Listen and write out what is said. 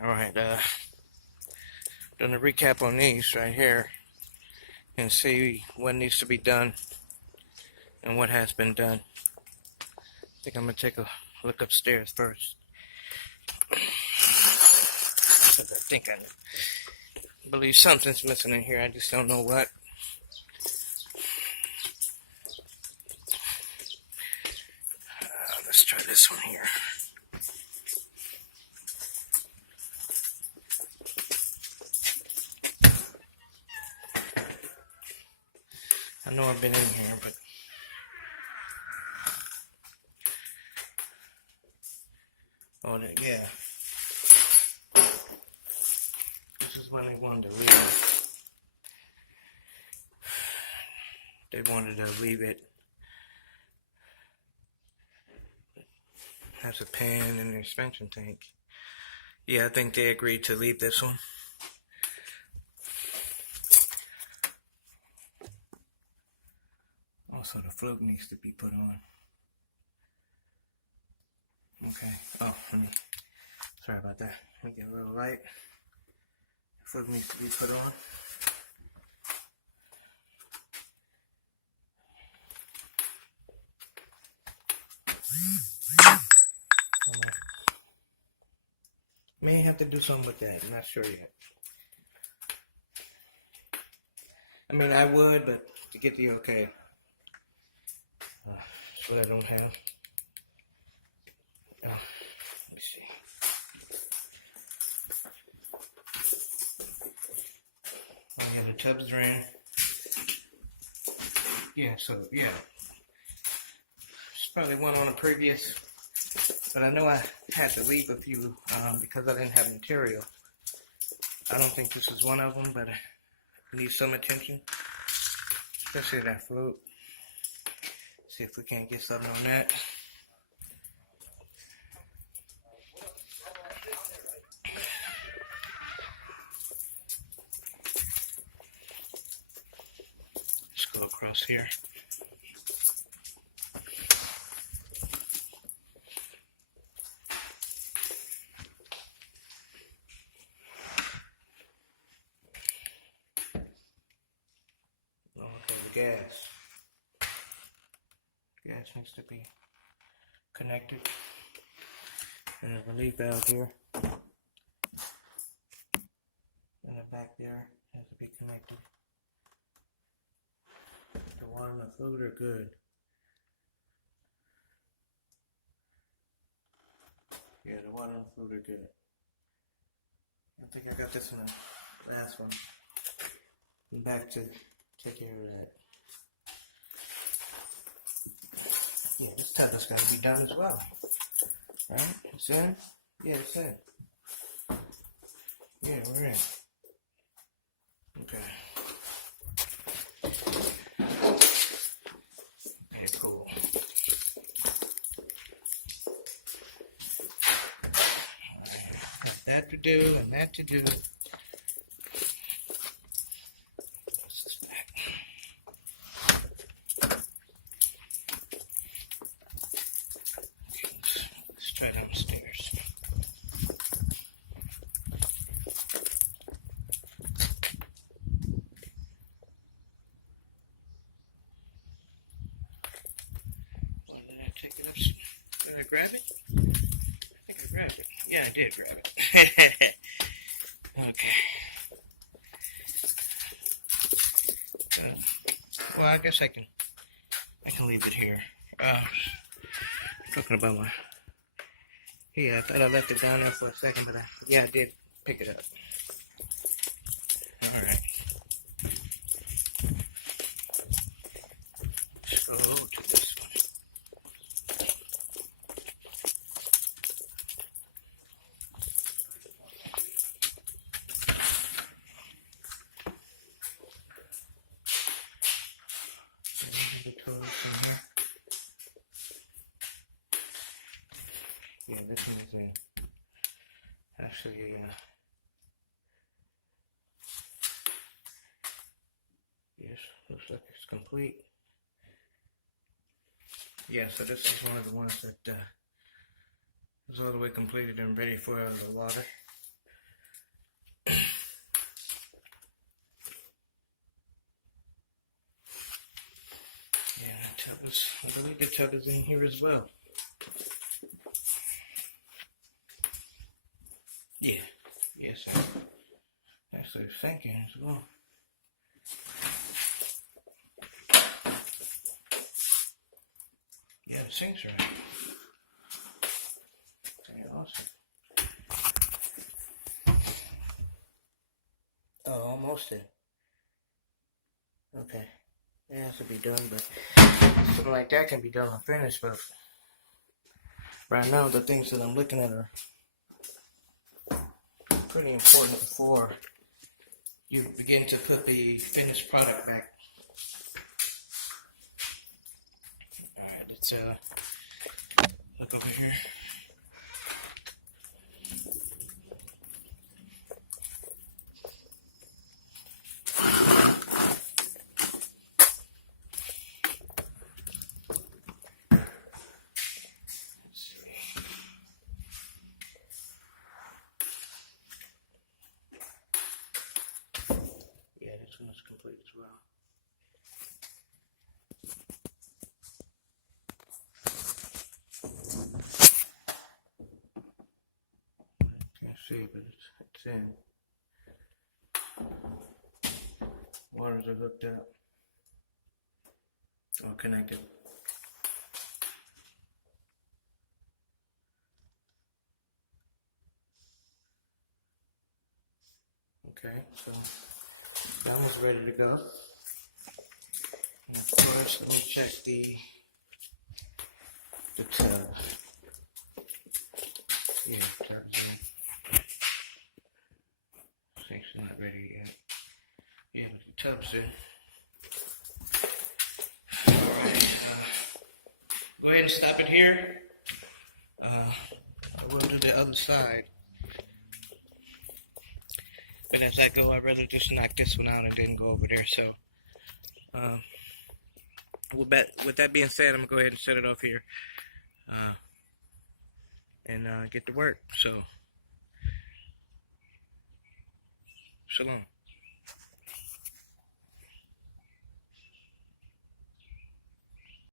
Alright, doing a recap on these right here and see what needs to be done and what has been done. I think I'm going to take a look upstairs first. Because I think I believe something's missing in here. I just don't know what. Let's try this one here. I know I've been in here, but yeah. This is when they wanted to leave. They wanted to leave it. Has a pan and an expansion tank. Yeah, I think they agreed to leave this one. Also, the float needs to be put on. Okay. Oh, sorry about that. Let me get a little light. The float needs to be put on. May have to do something with that. I'm not sure yet. I mean, I would, but to get the okay. So I don't have. Let me see. Oh yeah, the tubs ran. Yeah, so yeah. It's probably one on a previous, but I know I had to leave a few because I didn't have material. I don't think this is one of them, but it needs some attention, especially that float. See if we can't get something on that. Let's go across here. Okay, the gas. Gas needs to be connected. And the relief valve here. And the back there has to be connected. The water and the fluid are good. Yeah, the water and the fluid are good. I think I got this in the last one. I'm back to take care of that. Yeah, this tub has got to be done as well. Right? It's in? Yeah, it's in. Yeah, we're in. Okay. Okay, cool. Got that to do and that to do. Try downstairs. Well, did I take it up? Did I grab it? I think I grabbed it. Yeah, I did grab it. Okay. Well, I guess I can leave it here. Talking about my. Yeah, I thought I left it down there for a second, but I did pick it up. Alright. Let's go to this one. The toilets in here. Yeah, this one is actually yes, looks like it's complete. Yeah, so this is one of the ones that is all the way completed and ready for the water. I believe the tub is in here as well. Yeah, yes, sir. Actually, thinking as well. Yeah, the sink's right. Okay, awesome. Oh, almost there. Okay. It has to be done, but something like that can be done and finished, but right now the things that I'm looking at are pretty important before you begin to put the finished product back. Alright, let's look over here. Yeah, this one's complete as well. Can't see, but it's in. Waters are hooked up or connected. Okay, so that one's ready to go. And of course, let me check the tub. Yeah, tub's in. Sink's not ready yet. Yeah, but the tub's in. Alright, go ahead and stop it here. We'll do the other side. But as I go, I'd rather just knock this one out and then go over there. So, with that being said, I'm going to go ahead and set it off here. And get to work. So, shalom.